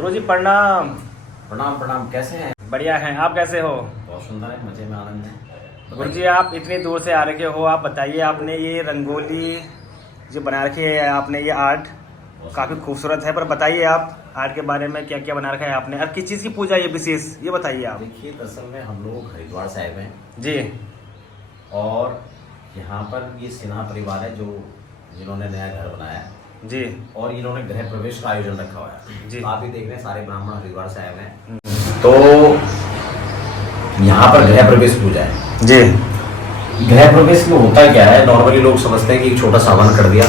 गुरुजी प्रणाम। प्रणाम प्रणाम। कैसे हैं? बढ़िया हैं, आप कैसे हो? बहुत सुंदर है, मजे में आनंद है। गुरुजी आप इतनी दूर से आ रखे हो, आप बताइए आपने ये रंगोली जो बना रखी है आपने, ये आर्ट काफ़ी खूबसूरत है, पर बताइए आप आर्ट के बारे में क्या क्या बना रखा है आपने और किस चीज़ की पूजा ये विशेष, ये बताइए आप। देखिए, दरअसल में हम लोग हरिद्वार से आए हुए हैं जी। और यहाँ पर ये सिन्हा परिवार है जो जिन्होंने नया घर बनाया है जी। और इन्होंने गृह प्रवेश का आयोजन रखा हुआ है जी। तो आप भी देख रहे हैं सारे ब्राह्मण हरिद्वार से आए हुए हैं, तो यहाँ पर गृह प्रवेश पूजा है। जी। गृह प्रवेश में होता क्या है, नॉर्मली लोग समझते हैं कि एक छोटा सामान कर दिया,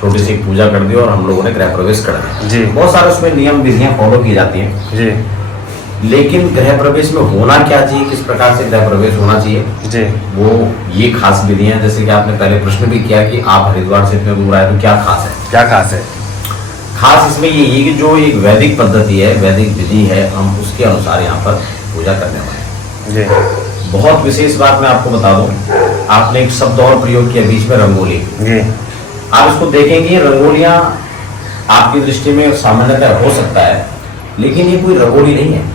छोटी सी एक पूजा कर दी और हम लोगों ने गृह प्रवेश कर दिया। जी। बहुत सारे उसमें नियम विधियां फॉलो की जाती हैं। जी। लेकिन गृह प्रवेश में होना क्या चाहिए, किस प्रकार से गृह प्रवेश होना चाहिए, जी, वो ये खास विधियां, जैसे कि आपने पहले प्रश्न भी किया कि आप हरिद्वार से इतने दूर आए तो क्या खास है। क्या खास है? खास इसमें ये है कि जो एक वैदिक पद्धति है, वैदिक विधि है, हम उसके अनुसार यहाँ पर पूजा करने वाले हैं। जी। बहुत विशेष बात मैं आपको बता दूं, आपने एक शब्द और प्रयोग किया बीच में, रंगोली। जी। आप इसको देखेंगे, रंगोलियां आपकी दृष्टि में सामान्यतः हो सकता है, लेकिन ये कोई रंगोली नहीं है।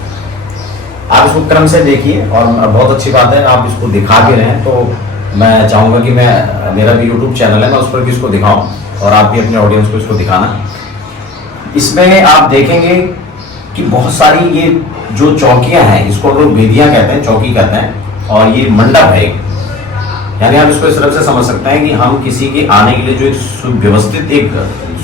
आप इसको क्रम से देखिए और बहुत अच्छी बात है आप इसको दिखा भी रहे हैं, तो मैं चाहूंगा कि मेरा भी यूट्यूब चैनल है, मैं उस पर भी इसको दिखाऊं और आप भी अपने ऑडियंस को इसको दिखाना। इसमें आप देखेंगे कि बहुत सारी ये जो चौकियां हैं, इसको लोग वेदियां कहते हैं, चौकी कहते हैं, और ये मंडप है। यानी आप इसको इस तरह से समझ सकते हैं कि हम किसी के आने के लिए जो एक सुव्यवस्थित, एक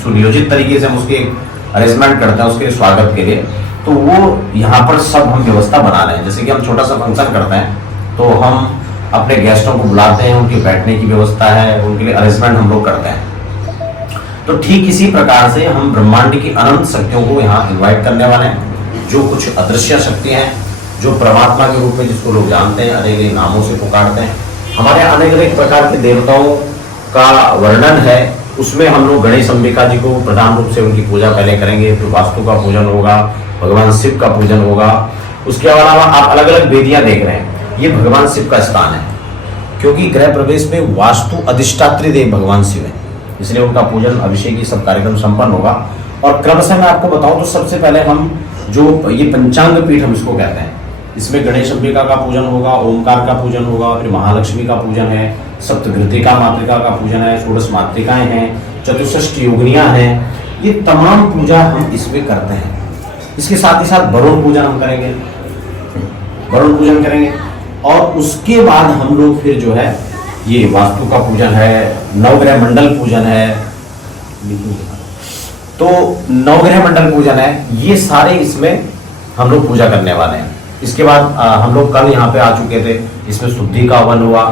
सुनियोजित तरीके से हम उसके अरेंजमेंट करते हैं उसके स्वागत के लिए, तो वो यहाँ पर सब हम व्यवस्था बना रहे हैं। जैसे कि हम छोटा सा फंक्शन करते हैं तो हम अपने गेस्टों को बुलाते हैं, उनके बैठने की व्यवस्था है, उनके लिए अरेंजमेंट हम लोग करते हैं। तो ठीक इसी प्रकार से हम ब्रह्मांड की अनंत शक्तियों को यहाँ इन्वाइट करने वाले हैं। जो कुछ अदृश्य शक्ति हैं, जो परमात्मा के रूप में जिसको लोग जानते हैं, अनेक अनेक नामों से पुकारते हैं, हमारे अनेक अनेक प्रकार के देवताओं का वर्णन है। उसमें हम लोग गणेश अंबिका जी को प्रधान रूप से उनकी पूजा पहले करेंगे, फिर वास्तु का पूजन होगा, भगवान शिव का पूजन होगा। उसके अलावा आप अलग अलग वेदियां देख रहे हैं, ये भगवान शिव का स्थान है, क्योंकि गृह प्रवेश में वास्तु अधिष्ठात्री देव भगवान शिव है, इसलिए उनका पूजन अभिषेक ये सब कार्यक्रम संपन्न होगा। और क्रमशः मैं आपको बताऊं तो सबसे पहले हम जो ये पंचांग पीठ हम इसको कहते हैं, इसमें गणेश अंबिका का पूजन होगा, ओमकार का पूजन होगा, फिर महालक्ष्मी का पूजन है, सप्तघृतिका मातृका का पूजन है, षोडश मातृकाएं हैं, चतुष्षष्ठ योगिनियां हैं, ये तमाम पूजा हम इसमें करते हैं। इसके साथ ही साथ वरुण पूजन हम करेंगे, वरुण पूजन करेंगे, और उसके बाद हम लोग फिर जो है ये वास्तु का पूजन है, नवग्रह मंडल पूजन है, तो नवग्रह मंडल पूजन है, ये सारे इसमें हम लोग पूजा करने वाले हैं। इसके बाद हम लोग कल यहाँ पे आ चुके थे, इसमें शुद्धि का हवन हुआ,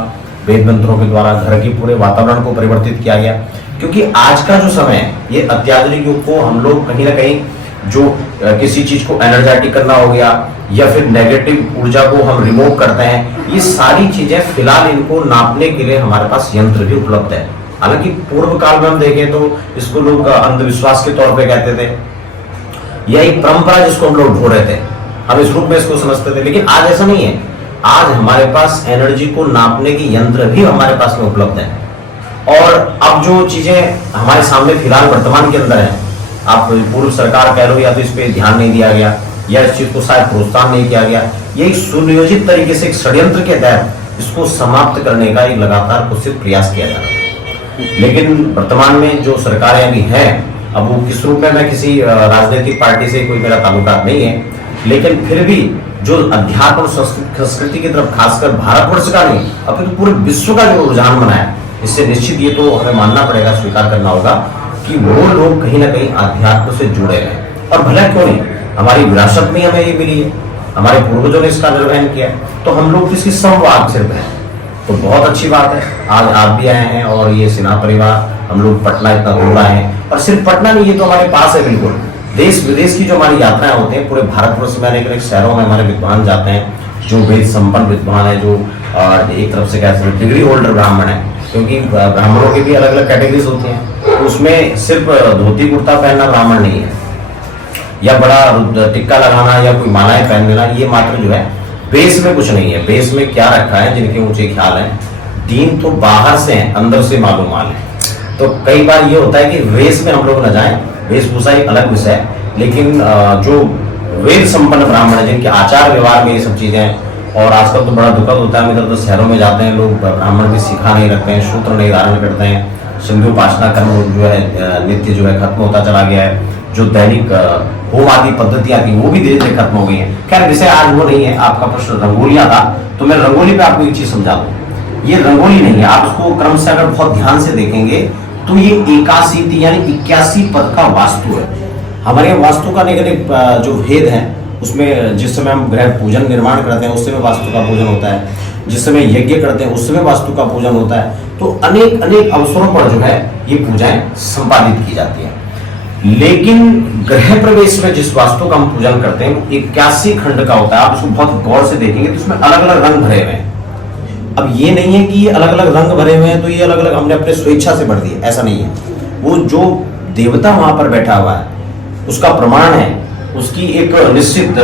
वेद मंत्रों के द्वारा घर के पूरे वातावरण को परिवर्तित किया गया। क्योंकि आज का जो समय है, ये अत्याधुनिक युग को हम लोग कहीं ना कहीं जो किसी चीज को एनर्जेटिक करना हो गया या फिर नेगेटिव ऊर्जा को हम रिमूव करते हैं, ये सारी चीजें फिलहाल इनको नापने के लिए हमारे पास यंत्र भी उपलब्ध है। हालांकि पूर्व काल में हम देखें तो इसको लोग अंधविश्वास के तौर पे कहते थे, यह एक परंपरा जिसको हम लोग ढो रहे थे, हम इस रूप में इसको समझते थे। लेकिन आज ऐसा नहीं है, आज हमारे पास एनर्जी को नापने के यंत्र भी हमारे पास में उपलब्ध है। और अब जो चीजें हमारे सामने फिलहाल वर्तमान के अंदर है, आप पूर्व सरकार कह लो, या तो इस पे ध्यान नहीं दिया गया या इस चीज को शायद प्रोत्साहन नहीं किया गया, ये एक सुनियोजित तरीके से एक षड्यंत्र के तहत इसको समाप्त करने का एक लगातार कुत्सित प्रयास किया जा रहा है। लेकिन वर्तमान में जो सरकारें अभी हैं, अब वो किस रूप में, मैं किसी राजनीतिक पार्टी से कोई मेरा ताल्लुकात नहीं है, लेकिन फिर भी जो अध्यात्म और संस्कृति की तरफ खासकर भारतवर्ष का नहीं अपितु तो पूरे विश्व का जो रुझान बना है, इससे निश्चित ये तो हमें मानना पड़ेगा, स्वीकार करना होगा कि वो लोग कहीं ना कहीं अध्यात्म से जुड़े हैं। और भले क्यों नहीं, हमारी विरासत में हमें ये मिली है, हमारे पूर्वजों ने इसका निर्वहन किया है, तो हम लोग किसी संवाद सिर्फ हैं, तो बहुत अच्छी बात है। आज आप भी आए हैं और ये सिन्हा परिवार, हम लोग पटना इतना दूर आए हैं, और सिर्फ पटना नहीं, ये तो हमारे पास है बिल्कुल। देश विदेश की जो हमारी यात्राएं होती हैं, पूरे भारतवर्ष में अनेक अनेक शहरों में हमारे विद्वान जाते हैं, जो वेद संपन्न विद्वान है, जो एक तरफ से कह सकते हैं डिग्री होल्डर ब्राह्मण है, क्योंकि ब्राह्मणों की भी अलग अलग कैटेगरीज होती हैं, तो उसमें सिर्फ धोती कुर्ता पहनना ब्राह्मण नहीं है, या बड़ा टिक्का लगाना या कोई मालाएं पहन लेना, ये मात्र जो है बेस में कुछ नहीं है। बेस में क्या रखा है, जिनके ऊंचे ख्याल हैं, दीन तो बाहर से है, अंदर से मालूम है। तो कई बार ये होता है कि वेश में हम लोग न जाएं, वेशभूषा एक अलग विषय है, लेकिन जो वेद संपन्न ब्राह्मण है, जिनके आचार व्यवहार में ये सब चीजें हैं, और आजकल तो बड़ा दुखद होता है, इधर तो शहरों में जाते हैं लोग, ब्राह्मण भी सीखा नहीं रखते हैं, सूत्र नहीं धारण करते हैं, सिंधु उपासना कर्म जो है नित्य जो है खत्म होता चला गया है, जो दैनिक होम आदि पद्धतियां थी वो भी धीरे धीरे खत्म हो गई हैं। खैर विषय आज वो नहीं है, आपका प्रश्न रंगोलियां था, तो मैं रंगोली पे आपको एक चीज समझा दूं। ये रंगोली नहीं है, आप उसको क्रम से अगर बहुत ध्यान से देखेंगे तो ये 81 यानी 81 पद का वास्तु है। हमारे यहाँ वास्तु का अनेक जो भेद है, उसमें जिस समय हम गृह पूजन निर्माण करते हैं उस समय वास्तु का पूजन होता है, जिस समय यज्ञ करते हैं उस समय वास्तु का पूजन होता है। तो अनेक अनेक अवसरों पर जो है ये पूजाएं संपादित की जाती हैं। लेकिन गृह प्रवेश में जिस वास्तु का हम पूजन करते हैं 81 खंड का होता है। आप उसको बहुत गौर से देखेंगे तो उसमें अलग अलग रंग भरे हुए हैं। अब ये नहीं है कि ये अलग अलग रंग भरे हुए हैं तो ये अलग अलग हमने अपने स्वेच्छा से भर दिए, ऐसा नहीं है। वो जो देवता वहां पर बैठा हुआ है उसका प्रमाण है, उसकी एक निश्चित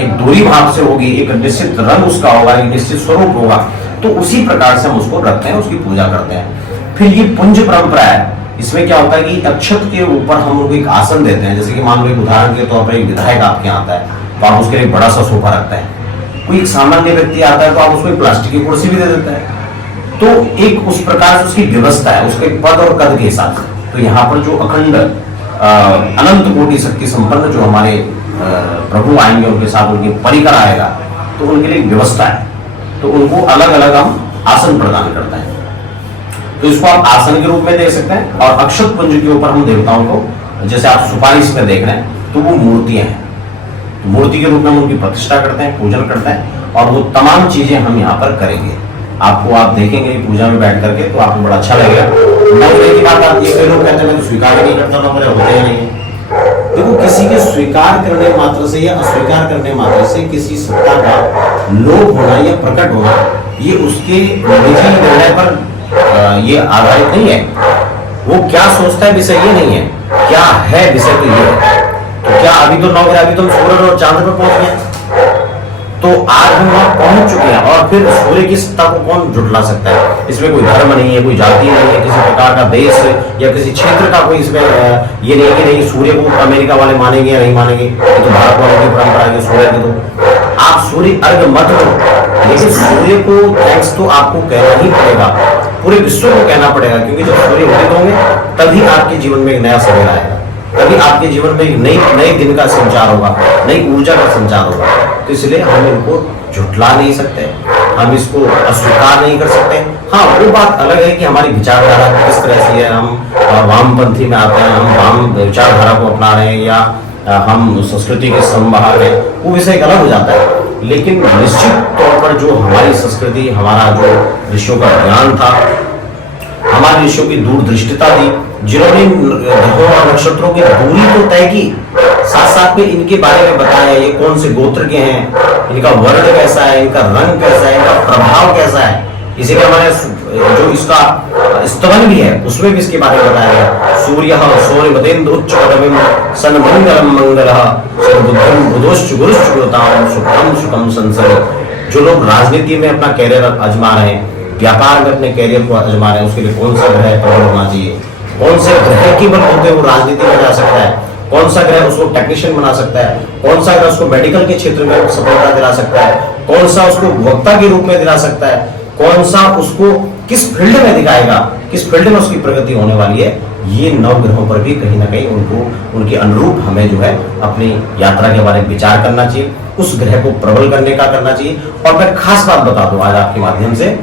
एक दूरी भाव से होगी, एक निश्चित रंग उसका होगा, एक निश्चित स्वरूप होगा, तो उसी प्रकार से हम उसको रखते हैं, उसकी पूजा करते हैं। फिर ये पुंज परंपरा है, इसमें क्या होता है कि अक्षत के ऊपर हम उनको एक आसन देते हैं। जैसे कि मान लो एक उदाहरण के तौर पर एक विधायक आपके यहाँ आता है तो आप उसके लिए बड़ा सा सोफा रखते हैं। कोई एक सामान्य व्यक्ति आता है तो आप उसको एक प्लास्टिक की कुर्सी भी दे देते हैं। तो एक उस प्रकार से उसकी व्यवस्था है, उसके पद और कद के हिसाब से। तो यहाँ पर जो अखंड अनंत कोटि शक्ति संपन्न जो हमारे प्रभु आएंगे, उनके साथ उनकी परिकर आएगा, तो उनके लिए व्यवस्था है, तो उनको अलग अलग हम आसन प्रदान करते हैं। तो इसको आप आसन के रूप में देख सकते हैं। और अक्षत पुंज के ऊपर हम देवताओं को, जैसे आप सुपारी में देख रहे हैं, तो वो मूर्तियां हैं, तो मूर्ति के रूप में हम उनकी प्रतिष्ठा करते हैं, पूजन करते हैं, और वो तमाम चीजें हम यहाँ पर करेंगे। आपको आप देखेंगे पूजा में बैठ करके तो आपको बड़ा अच्छा लगेगा। नवग्रह की बात आती है, कई लोग कहते हैं मैं तो स्वीकार ही नहीं करता, नवग्रह होते ही नहीं। देखो, किसी के स्वीकार करने मात्र से या अस्वीकार करने मात्र से किसी सत्ता का लोभ होना या प्रकट होना, ये उसके निजी निर्णय पर ये आधारित नहीं है। वो क्या सोचता है विषय ये नहीं है, क्या है विषय तो ये है। तो क्या अभी तो नवग्रह, अभी तो हम सूरज और चांद पर पहुंच गए, तो आज हम वहां पहुंच चुके हैं, और फिर सूर्य की सत्ता को कौन झुठला सकता है। इसमें कोई धर्म नहीं है, कोई जाति नहीं है, किसी प्रकार का देश या किसी क्षेत्र का कोई इसमें ये नहीं कि नहीं सूर्य को अमेरिका वाले मानेंगे या नहीं मानेंगे। तो भारत वालों की परंपरा है सूर्य की, तो आप सूर्य अर्घ मत दो, लेकिन सूर्य को थैंक्स तो आपको कहना ही पड़ेगा, पूरे विश्व को कहना पड़ेगा, क्योंकि जब सूर्य उदित होंगे तभी आपके जीवन में एक नया सवेरा आएगा, तभी आपके जीवन में एक नए दिन का संचार होगा, नई ऊर्जा का संचार होगा। तो इसलिए हम इनको झुठला नहीं सकते, हम इसको अस्वीकार नहीं कर सकते। हाँ, वो बात अलग है कि हमारी विचारधारा किस तरह से है, हम वामपंथी में आते हैं, हम वाम विचारधारा को अपना रहे हैं, या हम संस्कृति के संवाहक हैं, वो विषय एक अलग हो जाता है। लेकिन निश्चित तौर पर जो हमारी संस्कृति, हमारा जो ऋषियों का ज्ञान था, हमारे ऋषियों की दूरदृष्टिता थी, जिन्होंने ग्रहों और नक्षत्रों की दूरी तो तय की, साथ साथ में इनके बारे में बताया, ये कौन से गोत्र के हैं, इनका वर्ण कैसा है, इनका रंग कैसा है, इनका प्रभाव कैसा है। इसी के हमारे जो इसका स्तवन भी है उसमें भी इसके बारे में बताया गया। सूर्य सौर्यवतेन्द्र उच्च पदविम सन मंगलम मंगलः सर्वबुद्धं बुधोश्च गुरुश्च गुरुताम सुखम सुखम संसद। जो लोग राजनीति में अपना कैरियर आजमा रहे हैं, व्यापार में अपने कैरियर को आजमा रहे हैं, उसके लिए कौन सा ग्रह प्रबल होना चाहिए, कौन से ग्रह की बलबूते वो राजनीति में जा सकता है, कौन सा ग्रह उसको टेक्नीशियन बना सकता है, कौन सा ग्रह उसको मेडिकल के क्षेत्र में सफलता दिला सकता है, कौन सा उसको वक्ता के रूप में दिला सकता है, कौन सा उसको किस फील्ड में दिखाएगा, किस फील्ड में उसकी प्रगति होने वाली है। ये नव ग्रहों पर भी कहीं ना कहीं उनको उनके अनुरूप हमें जो है अपनी यात्रा के बारे में विचार करना चाहिए, उस ग्रह को प्रबल करने का करना चाहिए। और मैं खास बात बता दूं आज आपके माध्यम से,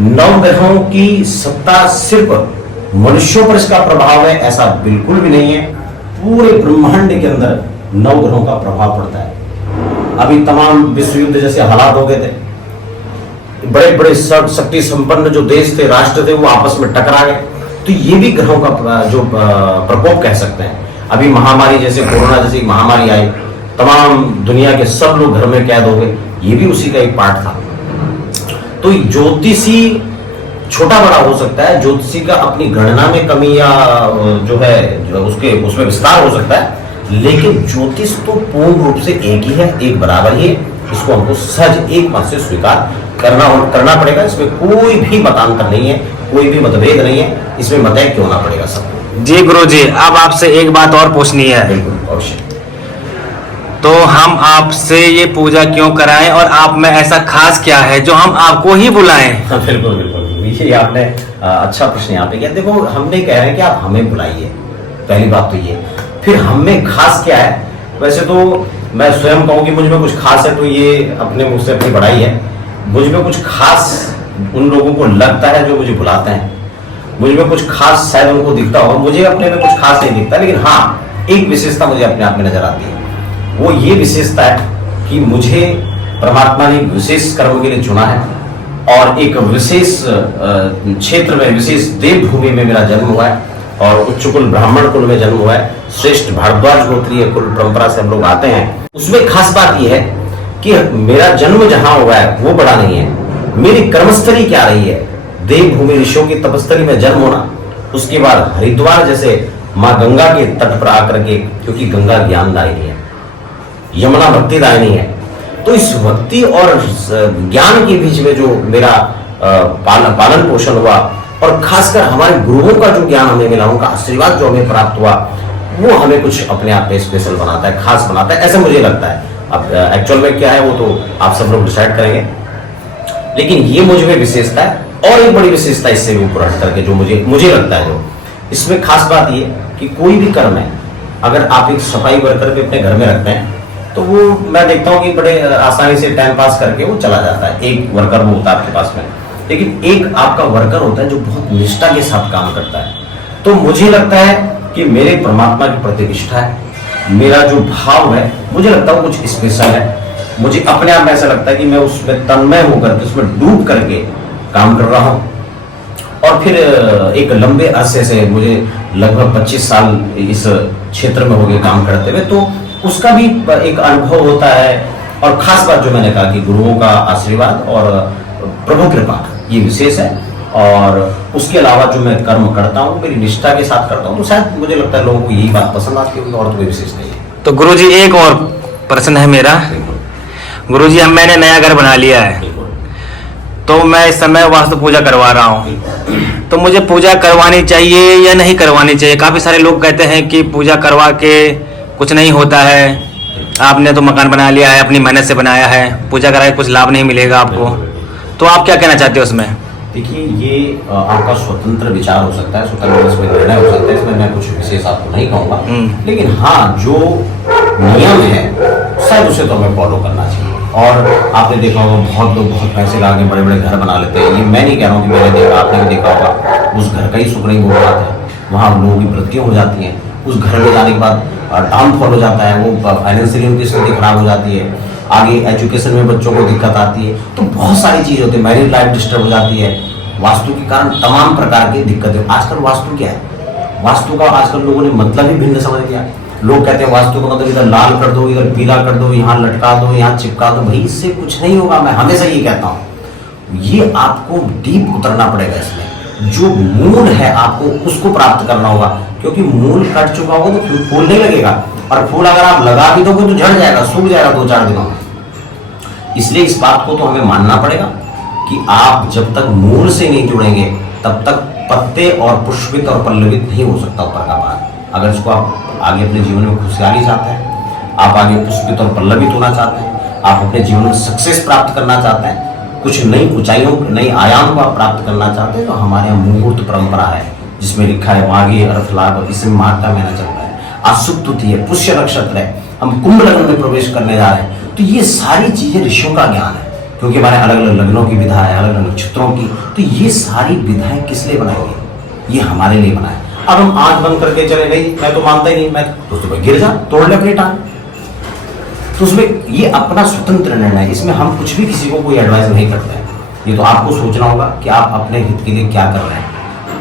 नव ग्रहों की सत्ता सिर्फ मनुष्यों पर इसका प्रभाव है ऐसा बिल्कुल भी नहीं है। पूरे ब्रह्मांड के अंदर नव ग्रहों का प्रभाव पड़ता है। अभी तमाम विश्व युद्ध जैसे हालात हो गए थे, बड़े बड़े शक्ति संपन्न जो देश थे, राष्ट्र थे, वो आपस में टकरा गए, तो ये भी ग्रहों का जो प्रकोप कह सकते हैं। अभी महामारी जैसे कोरोना जैसी महामारी आई, तमाम दुनिया के सब लोग घर में कैद हो गए, ये भी उसी का एक पार्ट था। तो ज्योतिषी छोटा बड़ा हो सकता है, ज्योतिषी का अपनी गणना में कमी या जो है उसमें विस्तार हो सकता है, लेकिन ज्योतिष तो पूर्ण रूप से एक ही है, एक बराबर ही है। इसको हमको सहज एक मत से स्वीकार करना पड़ेगा। इसमें कोई भी मतांतर नहीं है, कोई भी मतभेद नहीं है, इसमें मतैक्य होना पड़ेगा सबको। जी गुरुजी, अब आपसे एक बात और पूछनी है। बिल्कुल अवश्य। तो हम आपसे ये पूजा क्यों कराएं और आप में ऐसा खास क्या है जो हम आपको ही बुलाएं? हाँ, बिल्कुल बिल्कुल, ये आपने अच्छा प्रश्न यहाँ पे किया। देखो, हमने कह रहे हैं कि आप हमें बुलाइए, पहली बात तो ये। फिर हम में खास क्या है? वैसे तो मैं स्वयं कहूँ कि मुझ में कुछ खास है तो ये अपने मुझ से अपनी बड़ाई है। मुझ में कुछ खास उन लोगों को लगता है जो मुझे बुलाते हैं। मुझ में कुछ खास शायद उनको दिखता हो, मुझे अपने में कुछ खास नहीं दिखता। लेकिन हाँ, एक विशेषता मुझे अपने आप में नजर आती है। वो ये विशेषता है कि मुझे परमात्मा ने विशेष कर्म के लिए चुना है और एक विशेष क्षेत्र में, विशेष देवभूमि में मेरा जन्म हुआ है और उच्च कुल ब्राह्मण कुल में जन्म हुआ है। श्रेष्ठ भारद्वाज गोत्रीय कुल परंपरा से हम लोग आते हैं। उसमें खास बात यह है कि मेरा जन्म जहां हुआ है वो बड़ा नहीं है, मेरी कर्मस्थली क्या रही है। देवभूमि ऋषियों की तपस्थली में जन्म होना, उसके बाद हरिद्वार जैसे माँ गंगा के तट पर आकर के, क्योंकि गंगा ज्ञानदायिनी है, यमुना भक्तिदायिनी है, तो इस भक्ति और ज्ञान के बीच में जो मेरा पालन पोषण हुआ और खासकर हमारे गुरुओं का जो ज्ञान हमें मिला, उनका आशीर्वाद जो हमें प्राप्त हुआ, वो हमें कुछ अपने आप में स्पेशल बनाता है, खास बनाता है, ऐसा मुझे लगता है। अब एक्चुअल में क्या है वो तो आप सब लोग डिसाइड करेंगे, लेकिन ये मुझ में विशेषता है। और एक बड़ी विशेषता इससे भी ऊपर हट करके जो मुझे लगता है, जो इसमें खास बात ये कि कोई भी कर्म है, अगर आप एक सफाई वर्कर भी अपने घर में रखते हैं तो वो मैं देखता हूँ कि बड़े आसानी से टाइम पास करके वो चला जाता है। एक वर्कर वो होता है आपके पास में, लेकिन एक आपका वर्कर होता है जो बहुत निष्ठा के साथ काम करता है। तो मुझे लगता है कि मेरे परमात्मा की प्रति निष्ठा है, मेरा जो भाव है, मुझे लगता है कुछ स्पेशल है। मुझे अपने आप में ऐसा लगता है कि मैं उसमें तन्मय होकर, उसमें डूब करके काम कर रहा हूँ। और फिर एक लंबे अरसे से, मुझे लगभग 25 साल इस क्षेत्र में हो गए काम करते हुए, तो उसका भी एक अनुभव होता है। और खास बात जो मैंने कहा कि गुरुओं का आशीर्वाद और प्रभु कृपा, ये विशेष है। और उसके अलावा जो मैं कर्म करता हूँ, मेरी निष्ठा के साथ करता हूँ, तो शायद मुझे लगता है लोगों को यही बात पसंद आती होगी, और तो कोई विशेष नहीं है। तो गुरुजी, एक और प्रश्न है मेरा। गुरुजी, मैंने नया घर बना लिया है, तो मैं इस समय वास्तु पूजा करवा रहा हूँ, तो मुझे पूजा करवानी चाहिए या नहीं करवानी चाहिए? काफी सारे लोग कहते हैं कि पूजा करवा के कुछ नहीं होता है, आपने तो मकान बना लिया है, अपनी मेहनत से बनाया है, पूजा करा के कुछ लाभ नहीं मिलेगा आपको। तो आप क्या कहना चाहते हो उसमें? देखिए, ये आपका स्वतंत्र विचार हो सकता है, स्वतंत्र इसमें निर्णय हो सकता है, इसमें मैं कुछ विशेष आपको नहीं कहूँगा। लेकिन हाँ, जो नियम है शायद उसे तो हमें फॉलो करना चाहिए। और आपने देखा होगा बहुत लोग बहुत पैसे लगा के बड़े बड़े घर बना लेते हैं। ये मैं नहीं कह रहा हूँ कि मैंने देखा, आपने भी देखा होगा, उस घर का ही सुख नहीं भोग पाते हैं, वहाँ लोगों की मृत्यु हो जाती है। उस घर में जाने के बाद डाउनफॉल हो जाता है, वो फाइनेंशियली उनकी स्थिति खराब हो जाती है, आगे एजुकेशन में बच्चों को दिक्कत आती है, तो बहुत सारी चीज़ होती है, मैरिज लाइफ डिस्टर्ब हो जाती है। वास्तु के कारण तमाम प्रकार की दिक्कतें। आजकल वास्तु क्या है? वास्तु का आजकल लोगों ने मतलब ही भिन्न समझ लिया। लोग कहते हैं वास्तु का मतलब इधर लाल कर दो, इधर पीला कर दो, यहाँ लटका दो, यहाँ चिपका दो। भाई, इससे कुछ नहीं होगा। मैं हमेशा ये कहता हूँ, ये आपको डीप उतरना पड़ेगा इसमें। जो मूल है आपको उसको प्राप्त करना होगा, क्योंकि मूल कट चुका होगा तो फूल नहीं लगेगा। और फूल अगर आप लगा भी दोगे तो झड़ जाएगा, सूख जाएगा 2-4 दिनों में। इसलिए इस बात को तो हमें मानना पड़ेगा कि आप जब तक मूल से नहीं जुड़ेंगे तब तक पत्ते और पुष्पित और पल्लवित नहीं हो सकता ऊपर का भाग। अगर इसको आप आगे अपने जीवन में खुशहाली चाहते हैं, आप आगे पुष्पित और पल्लवित होना चाहते हैं, आप अपने जीवन में सक्सेस प्राप्त करना चाहते हैं, कुछ नई ऊंचाइयों, नई आयाम को आप प्राप्त करना चाहते हैं, तो हमारे यहाँ मुहूर्त परंपरा है जिसमें लिखा है माघे अर्थ लाभ, इसमें माघ का महीना चल रहा है, आज शुभ तिथि है, पुष्य नक्षत्र है, हम कुंभ लग्न में प्रवेश करने जा रहे हैं। तो ये सारी चीजें ऋषियों का ज्ञान है, क्योंकि हमारे अलग अलग लग्नों की विधा है, अलग अलग नक्षत्रों की। तो ये सारी विधाएं किस लिए बनाई? ये हमारे लिए बनाए। अब हम आंख बंद करके चले गई, मैं तो मानता ही नहीं, मैं दोस्तों भाई गिर जा, तोड़ ले अपनी टांग। तो उसमें ये अपना स्वतंत्र निर्णय है, इसमें हम कुछ भी किसी को कोई एडवाइस नहीं करते हैं। ये तो आपको सोचना होगा कि आप अपने हित के लिए क्या कर रहे हैं।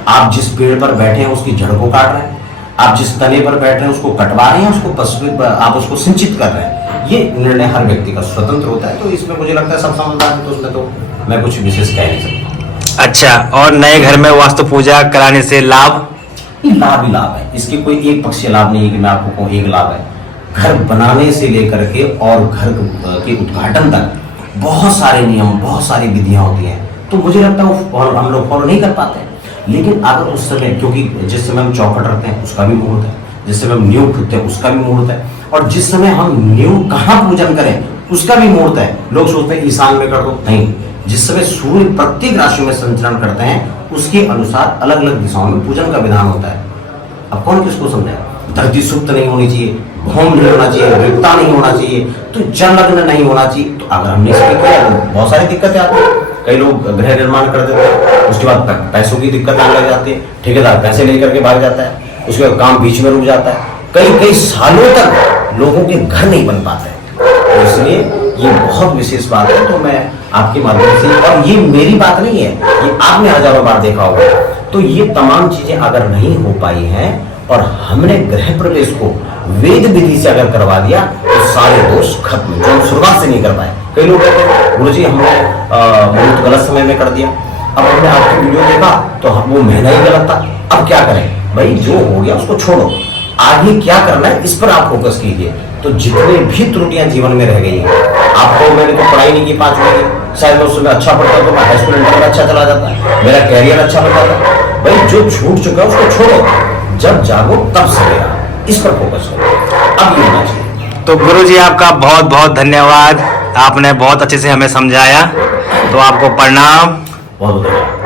आप जिस पेड़ पर बैठे हैं उसकी जड़ को काट रहे हैं, आप जिस तने पर बैठ रहे हैं उसको कटवा रहे हैं, उसको आप उसको सिंचित कर रहे हैं। ये निर्णय हर व्यक्ति का स्वतंत्र होता है। तो इसमें मुझे लगता है सब समझदार है, तो उसमें तो मैं कुछ विशेष कह नहीं सकता। अच्छा, और नए घर में वास्तु पूजा कराने से लाभ? लाभ ही लाभ है, इसके कोई एक पक्षीय लाभ नहीं है कि मैं आपको कहूँ एक लाभ है। घर बनाने से लेकर के और घर के उद्घाटन तक बहुत सारे नियम, बहुत सारी विधियां होती हैं। तो मुझे लगता है वो हम लोग फॉलो नहीं कर पाते। लेकिन अगर उस समय, क्योंकि जिस समय हम चौखट रखते हैं उसका भी मुहूर्त है, जिस समय हम नींव खुदते हैं उसका भी मुहूर्त है, और जिस समय हम नींव कहाँ पूजन करें उसका भी मुहूर्त है। लोग सोचते हैं ईशान में कर दो, नहीं, जिस समय सूर्य प्रत्येक राशि में संचरण करते हैं उसके अनुसार अलग अलग दिशाओं में पूजन का विधान होता है। अब कौन किसको समझाए? धरती सुप्त नहीं होनी चाहिए, भौम नहीं होना चाहिए, रिक्ता नहीं होना चाहिए, तो जल लग्न नहीं होना चाहिए। तो अगर हमने इसमें किया तो बहुत सारी दिक्कतें आती हैं। कई लोग गृह निर्माण कर देते हैं, उसके बाद पैसों की दिक्कत आने लग जाती है, ठेकेदार पैसे लेकर के भाग जाता है, उसके बाद काम बीच में रुक जाता है, कई कई सालों तक लोगों के घर नहीं बन पाते हैं। तो इसलिए ये बहुत विशेष बात है। तो मैं आपके माध्यम से, और ये मेरी बात नहीं है, ये आपने हजारों बार देखा होगा, तो ये तमाम चीजें अगर नहीं हो पाई हैं और हमने गृह प्रवेश को वेद विधि से अगर करवा दिया तो सारे दोष खत्म, जो हम शुरुआत से नहीं कर पाए। कई लोग कहते हैं गुरुजी हमने मुहूर्त गलत समय में कर दिया, अब हमने आपकी वीडियो देखा तो वो महीना ही गलत था, अब क्या करें? भाई जो हो गया उसको छोड़ो, आगे क्या करना है इस पर आप फोकस कीजिए। तो जितने भी त्रुटियां जीवन में रह गई हैं, आपको मैंने तो पढ़ाई नहीं की 5 महीने, शायद मैं उसमें अच्छा पढ़ता तो मैं हाई स्कूल इंटर में अच्छा चला जाता, मेरा कैरियर अच्छा बन जाता। भाई जो छूट चुका है उसको छोड़ो, जब जागो तब सवेरा, इस पर फोकस करो, अब ये होना चाहिए। तो गुरुजी आपका बहुत बहुत धन्यवाद, आपने बहुत अच्छे से हमें समझाया, तो आपको प्रणाम। बहुत बहुत धन्यवाद।